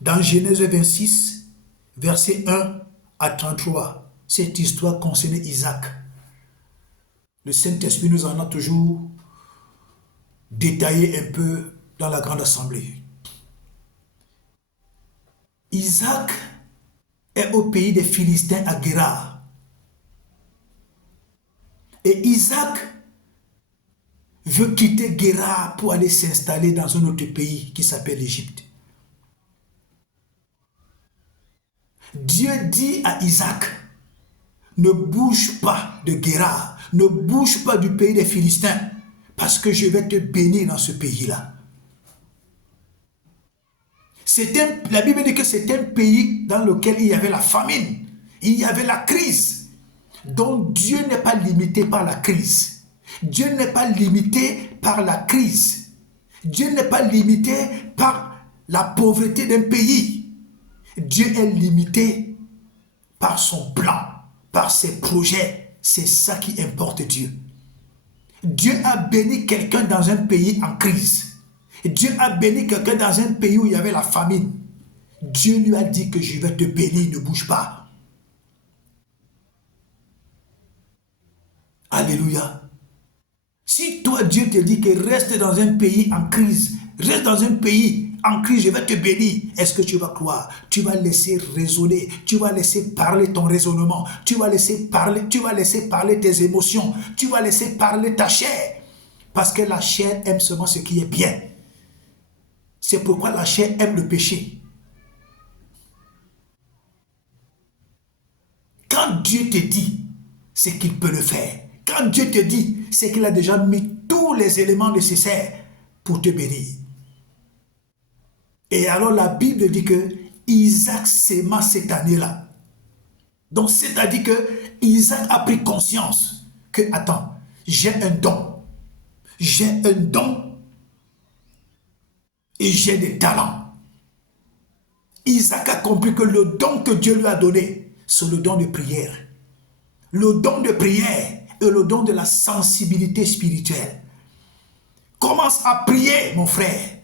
Dans Genèse 26, versets 1 à 33, cette histoire concernait Isaac. Le Saint-Esprit nous en a toujours détaillé un peu dans la grande assemblée. Isaac est au pays des Philistins à Guérar. Et Isaac veut quitter Guérar pour aller s'installer dans un autre pays qui s'appelle l'Égypte. Dieu dit à Isaac, ne bouge pas de Guérar, ne bouge pas du pays des Philistins, parce que je vais te bénir dans ce pays-là. La Bible dit que c'est un pays dans lequel il y avait la famine, il y avait la crise. Donc Dieu n'est pas limité par la crise. Dieu n'est pas limité par la crise. Dieu n'est pas limité par la pauvreté d'un pays. Dieu est limité par son plan, par ses projets. C'est ça qui importe Dieu. Dieu a béni quelqu'un dans un pays en crise. Dieu a béni quelqu'un dans un pays où il y avait la famine. Dieu lui a dit que je vais te bénir, ne bouge pas. Alléluia. Si toi, Dieu te dit que reste dans un pays en crise, reste dans un pays en crise, je vais te bénir, est-ce que tu vas croire? Tu vas laisser raisonner, tu vas laisser parler ton raisonnement, tu vas laisser parler tes émotions, tu vas laisser parler ta chair. Parce que la chair aime seulement ce qui est bien. C'est pourquoi la chair aime le péché. Quand Dieu te dit, c'est qu'il peut le faire. Quand Dieu te dit, c'est qu'il a déjà mis tous les éléments nécessaires pour te bénir. Et alors la Bible dit que Isaac s'aima cette année-là. Donc c'est-à-dire que Isaac a pris conscience que, attends, j'ai un don. J'ai un don et j'ai des talents. Isaac a compris que le don que Dieu lui a donné, c'est le don de prière. Le don de prière et le don de la sensibilité spirituelle. Commence à prier, mon frère.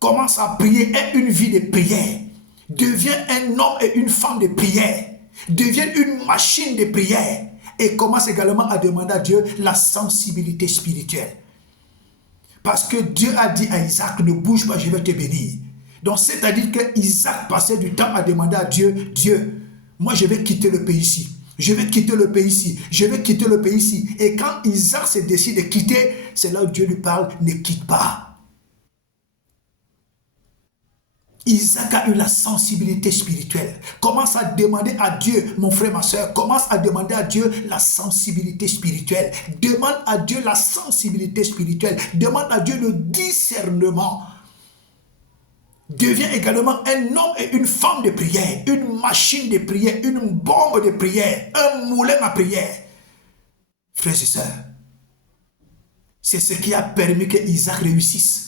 Commence à prier, aie une vie de prière. Deviens un homme et une femme de prière. Deviens une machine de prière. Et commence également à demander à Dieu la sensibilité spirituelle. Parce que Dieu a dit à Isaac, ne bouge pas, je vais te bénir. Donc c'est-à-dire que Isaac passait du temps à demander à Dieu, Dieu, moi je vais quitter le pays ici. Je vais quitter le pays ici. Je vais quitter le pays ici. Et quand Isaac se décide de quitter, c'est là où Dieu lui parle, ne quitte pas. Isaac a eu la sensibilité spirituelle. Commence à demander à Dieu, mon frère, ma soeur, commence à demander à Dieu la sensibilité spirituelle. Demande à Dieu la sensibilité spirituelle. Demande à Dieu le discernement. Deviens également un homme et une femme de prière, une machine de prière, une bombe de prière, un moulin à prière. Frères et sœurs, c'est ce qui a permis que Isaac réussisse.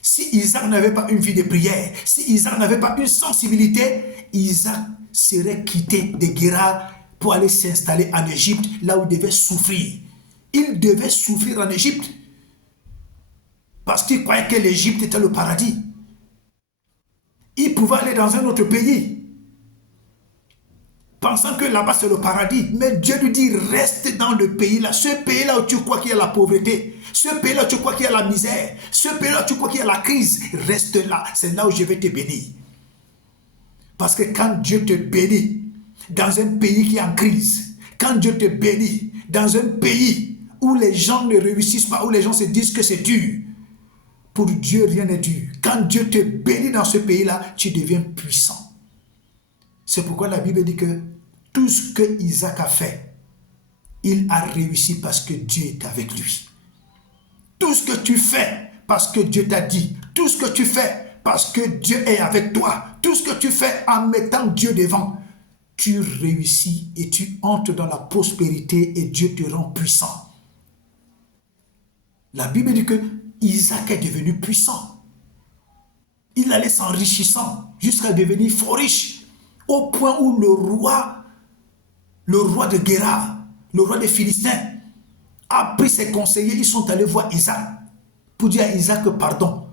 Si Isaac n'avait pas une vie de prière, si Isaac n'avait pas une sensibilité, Isaac serait quitté de Guérar pour aller s'installer en Égypte, là où il devait souffrir. Il devait souffrir en Égypte. Parce qu'il croyait que l'Égypte était le paradis. Il pouvait aller dans un autre pays, pensant que là-bas c'est le paradis. Mais Dieu lui dit, reste dans le pays-là. Ce pays-là où tu crois qu'il y a la pauvreté, ce pays-là où tu crois qu'il y a la misère, ce pays-là où tu crois qu'il y a la crise, reste là. C'est là où je vais te bénir. Parce que quand Dieu te bénit dans un pays qui est en crise, quand Dieu te bénit dans un pays où les gens ne réussissent pas, où les gens se disent que c'est dur, pour Dieu, rien n'est dur. Quand Dieu te bénit dans ce pays-là, tu deviens puissant. C'est pourquoi la Bible dit que tout ce que Isaac a fait, il a réussi parce que Dieu est avec lui. Tout ce que tu fais, parce que Dieu t'a dit. Tout ce que tu fais, parce que Dieu est avec toi. Tout ce que tu fais en mettant Dieu devant, tu réussis et tu entres dans la prospérité et Dieu te rend puissant. La Bible dit que Isaac est devenu puissant. Il allait s'enrichissant jusqu'à devenir fort riche. Au point où le roi de Guérar, le roi des Philistins, a pris ses conseillers. Ils sont allés voir Isaac pour dire à Isaac, pardon,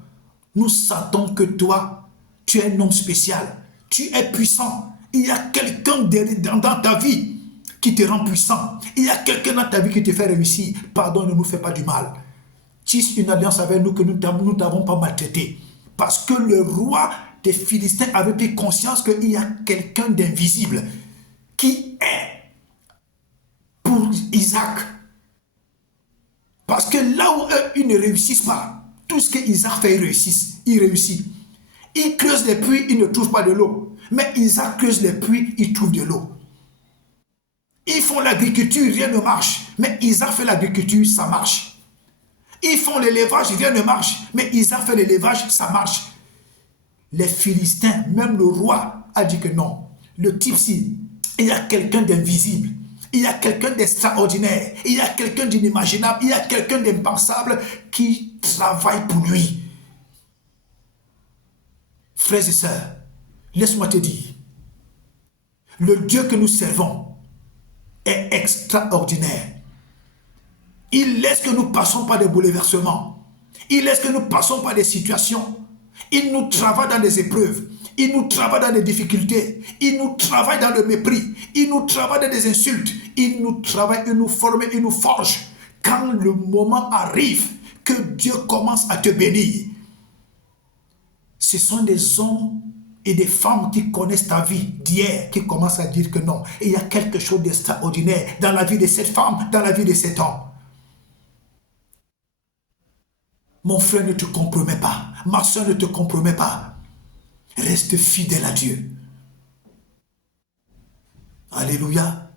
nous savons que toi, Tu es un homme spécial. Tu es puissant. Il y a quelqu'un dans ta vie qui te rend puissant. Il y a quelqu'un dans ta vie qui te fait réussir. Pardon, ne nous fais pas du mal. Tisse une alliance avec nous que nous ne t'avons pas maltraité. Parce que le roi des Philistins avait pris conscience qu'il y a quelqu'un d'invisible qui est pour Isaac. Parce que là où eux, ils ne réussissent pas, tout ce que Isaac fait, il réussit. Il creuse les puits, il ne trouve pas de l'eau. Mais Isaac creuse les puits, il trouve de l'eau. Ils font l'agriculture, rien ne marche. Mais Isaac fait l'agriculture, ça marche. Ils font l'élevage, rien ne marche. Mais Isaac fait l'élevage, ça marche. Les Philistins, même le roi, a dit que non. Le type-ci, il y a quelqu'un d'invisible. Il y a quelqu'un d'extraordinaire. Il y a quelqu'un d'inimaginable. Il y a quelqu'un d'impensable qui travaille pour lui. Frères et sœurs, laisse-moi te dire, le Dieu que nous servons est extraordinaire. Il laisse que nous passons par des bouleversements. Il laisse que nous passons par des situations. Il nous travaille dans des épreuves. Il nous travaille dans des difficultés. Il nous travaille dans le mépris. Il nous travaille dans des insultes. Il nous travaille, il nous forme, il nous forge. Quand le moment arrive que Dieu commence à te bénir, ce sont des hommes et des femmes qui connaissent ta vie d'hier qui commencent à dire que non. Et il y a quelque chose d'extraordinaire dans la vie de cette femme, dans la vie de cet homme. Mon frère, ne te compromets pas. Ma soeur, ne te compromets pas. Reste fidèle à Dieu. Alléluia.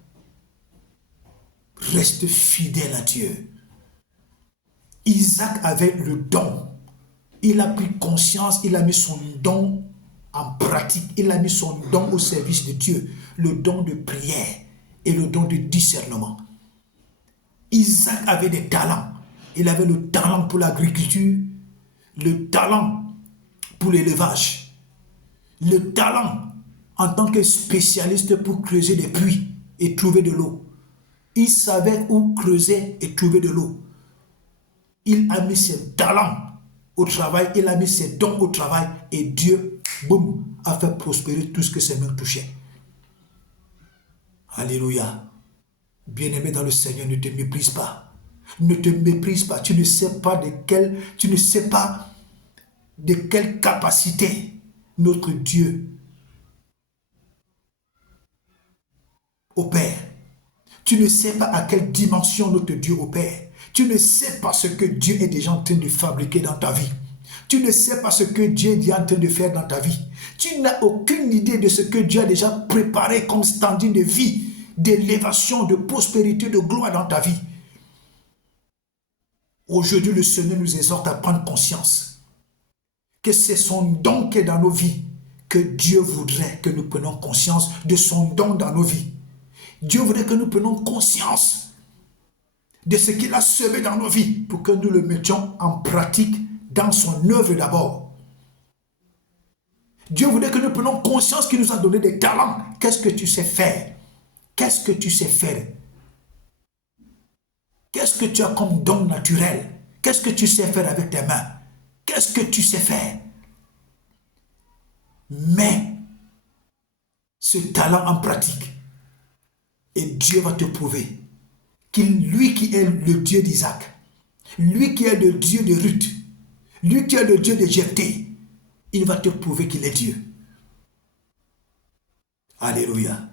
Reste fidèle à Dieu. Isaac avait le don. Il a pris conscience, il a mis son don en pratique. Il a mis son don au service de Dieu. Le don de prière et le don de discernement. Isaac avait des talents. Il avait le talent pour l'agriculture, le talent pour l'élevage, le talent en tant que spécialiste pour creuser des puits et trouver de l'eau. Il savait où creuser et trouver de l'eau. Il a mis ses talents au travail, il a mis ses dons au travail et Dieu, boum, a fait prospérer tout ce que ses mains touchaient. Alléluia. Bien-aimé dans le Seigneur, ne te méprise pas. Ne te méprise pas. Tu ne sais pas de quelle capacité notre Dieu opère. Tu ne sais pas à quelle dimension notre Dieu opère. Tu ne sais pas ce que Dieu est déjà en train de fabriquer dans ta vie. Tu ne sais pas ce que Dieu est déjà en train de faire dans ta vie. Tu n'as aucune idée de ce que Dieu a déjà préparé comme standing de vie, d'élévation, de prospérité, de gloire dans ta vie. Aujourd'hui, le Seigneur nous exhorte à prendre conscience que c'est son don qui est dans nos vies, que Dieu voudrait que nous prenions conscience de son don dans nos vies. Dieu voudrait que nous prenions conscience de ce qu'il a semé dans nos vies pour que nous le mettions en pratique dans son œuvre d'abord. Dieu voudrait que nous prenions conscience qu'il nous a donné des talents. Qu'est-ce que tu sais faire? Qu'est-ce que tu sais faire? Qu'est-ce que tu as comme don naturel? Qu'est-ce que tu sais faire avec tes mains? Qu'est-ce que tu sais faire? Mets ce talent en pratique. Et Dieu va te prouver qu'il, lui qui est le Dieu d'Isaac, lui qui est le Dieu de Ruth, lui qui est le Dieu de Jephthé, il va te prouver qu'il est Dieu. Alléluia.